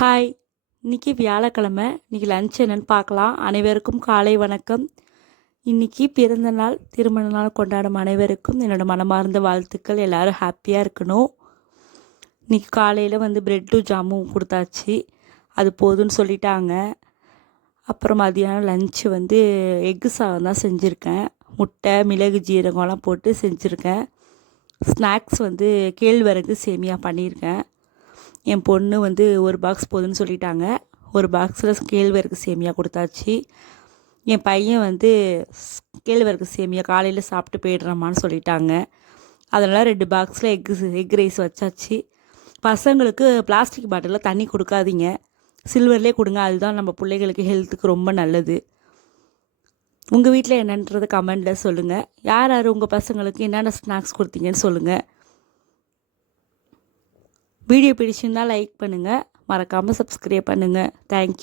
Hi. இன்னைக்கு வியாழக்கிழமை. இன்னைக்கு லஞ்ச் என்னன்னு பார்க்கலாம். அனைவருக்கும் காலை வணக்கம். இன்னைக்கு பிறந்த நாள், திருமண நாள் கொண்டாடும் அனைவருக்கும் என்னோட மனமார்ந்த வாழ்த்துக்கள். எல்லாரும் ஹாப்பியாக இருக்கணும். இன்னைக்கு காலையில் பிரெட்டும் ஜாமும் கொடுத்தாச்சு. அது போதும்னு சொல்லிட்டாங்க. அப்புறம் மதியானம் லஞ்சு எக்கு சாதம் தான் செஞ்சுருக்கேன். முட்டை, மிளகு, ஜீரகம்லாம் போட்டு செஞ்சுருக்கேன். ஸ்நாக்ஸ் கேழ்வரகு சேமியா பண்ணியிருக்கேன். என் பொண்ணு ஒரு பாக்ஸ் போதுன்னு சொல்லிட்டாங்க. ஒரு பாக்ஸில் கேழ்வரகு சேமியா கொடுத்தாச்சு. என் பையன் கேழ்வரகு சேமியா காலையில் சாப்பிட்டு போயிடுறமான்னு சொல்லிட்டாங்க. அதனால் 2 பாக்ஸில் எக் ரைஸ் வச்சாச்சு. பசங்களுக்கு பிளாஸ்டிக் பாட்டிலில் தண்ணி கொடுக்காதீங்க, சில்வர்லேயே கொடுங்க. அதுதான் நம்ம பிள்ளைகளுக்கு ஹெல்த்துக்கு ரொம்ப நல்லது. உங்கள் வீட்டில் என்னன்றது கமெண்டில் சொல்லுங்கள். யார் யார் உங்கள் பசங்களுக்கு என்னென்ன ஸ்நாக்ஸ் கொடுத்தீங்கன்னு சொல்லுங்கள். வீடியோ பிடிச்சிருந்தால் லைக் பண்ணுங்கள், மறக்காமல் சப்ஸ்கிரைப் பண்ணுங்கள். தேங்க்யூ.